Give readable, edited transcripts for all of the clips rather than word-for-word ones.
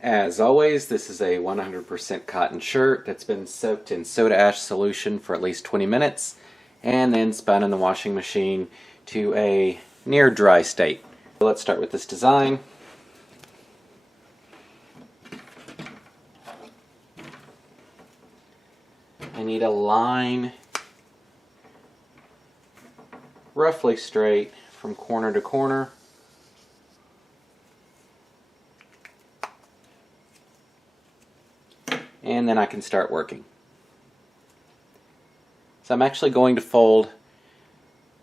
As always, this is a 100% cotton shirt that's been soaked in soda ash solution for at least 20 minutes and then spun in the washing machine to a near dry state. Let's start with this design. I need a line roughly straight from corner to corner. And then I can start working. So I'm actually going to fold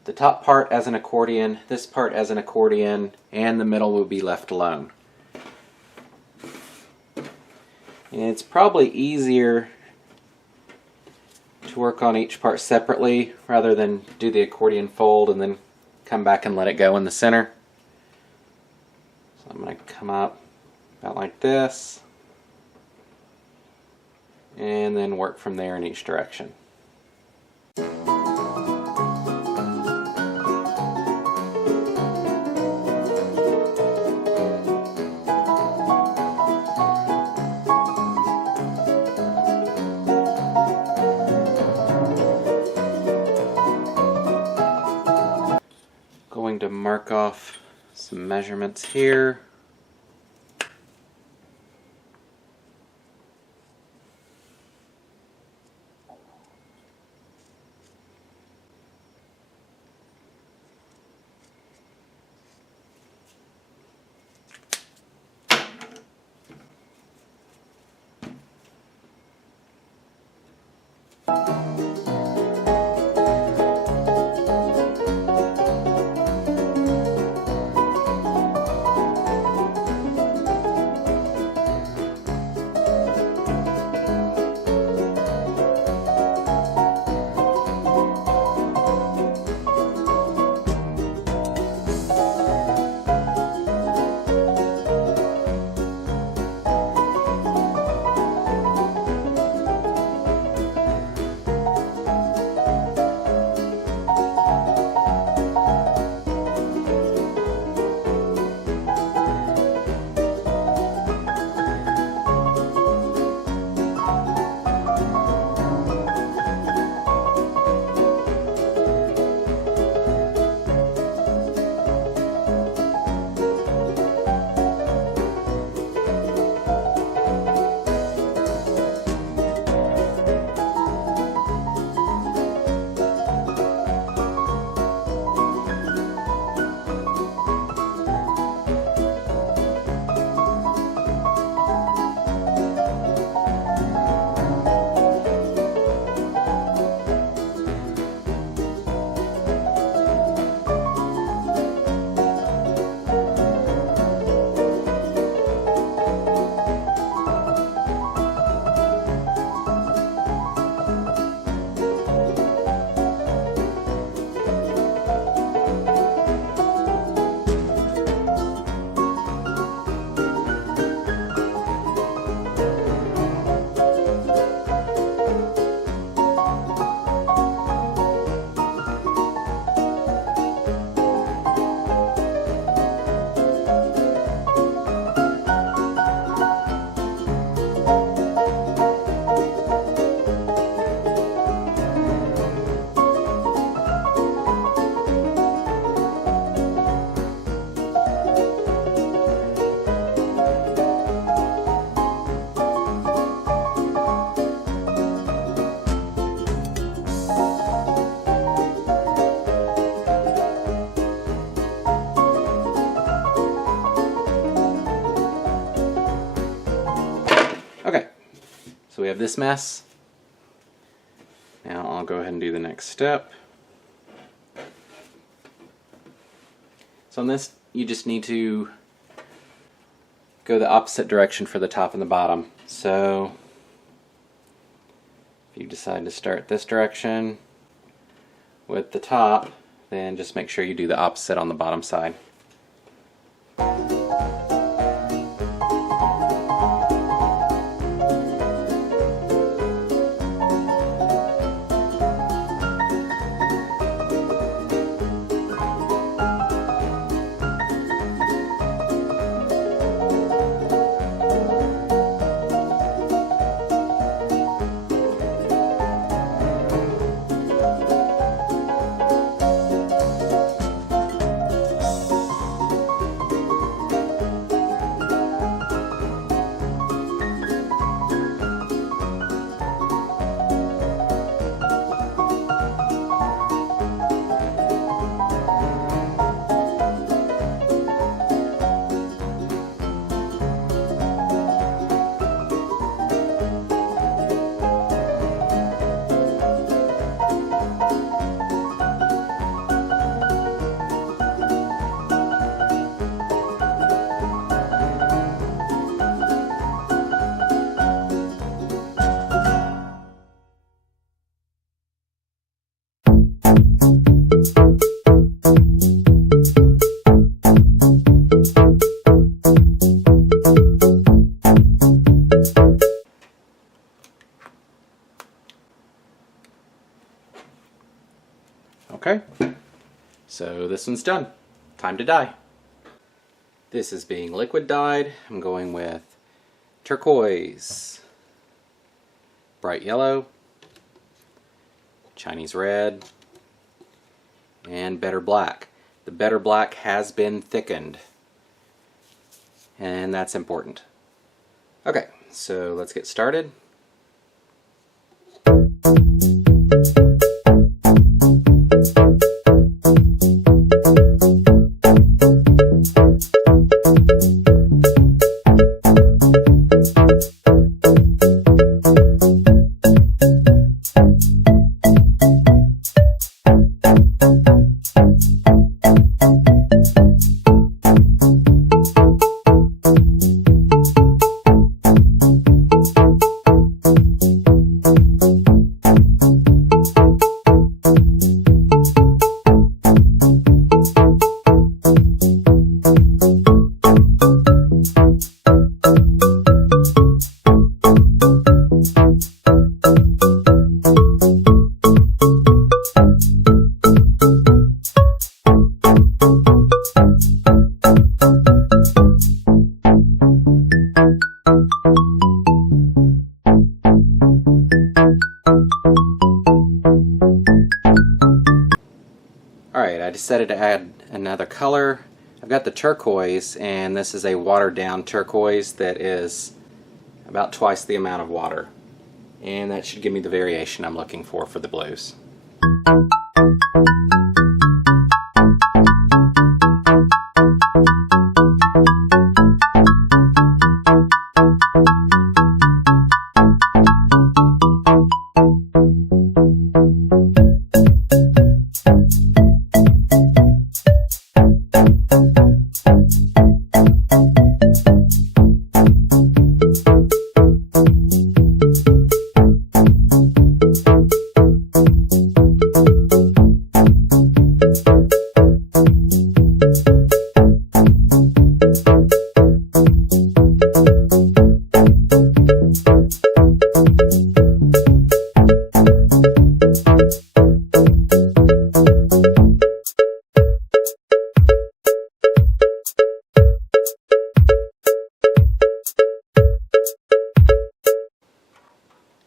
the top part as an accordion, this part as an accordion, and the middle will be left alone. And it's probably easier to work on each part separately rather than do the accordion fold and then come back and let it go in the center. So I'm going to come up about like this and then work from there in each direction. Going to mark off some measurements here. Okay, so we have this mess. Now I'll go ahead and do the next step. So on this, you just need to go the opposite direction for the top and the bottom. So if you decide to start this direction with the top, then just make sure you do the opposite on the bottom side. this one's done. Time to dye. This is being liquid dyed. I'm going with turquoise, bright yellow, Chinese red, and better black. The better black has been thickened, and that's important. Okay, so let's get started. Alright, I decided to add another color. I've got the turquoise, and this is a watered down turquoise that is about twice the amount of water. And that should give me the variation I'm looking for the blues.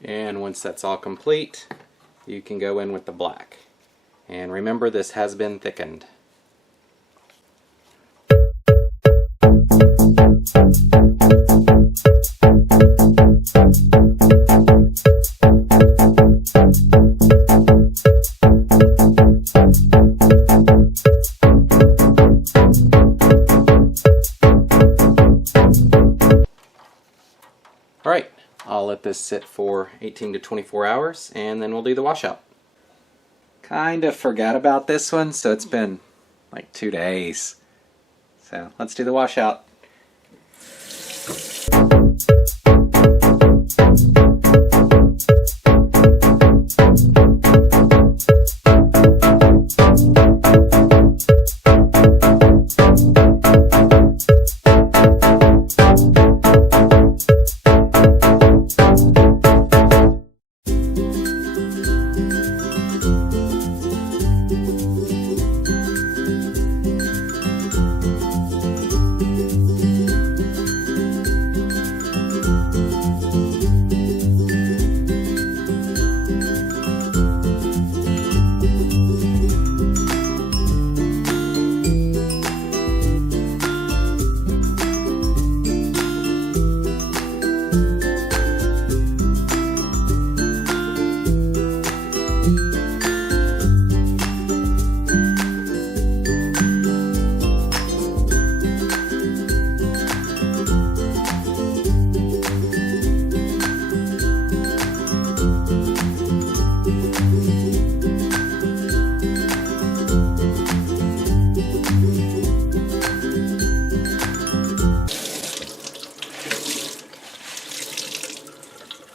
And once that's all complete, you can go in with the black. And remember, this has been thickened. Alright, I'll let this sit for 18 to 24 hours and then we'll do the washout. Kind of forgot about this one, so it's been like 2 days. So let's do the washout.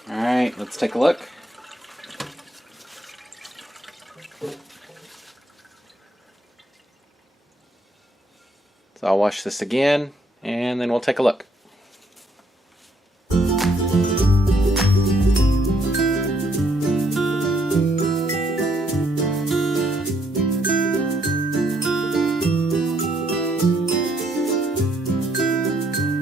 Alright, let's take a look. So I'll wash this again, and then we'll take a look.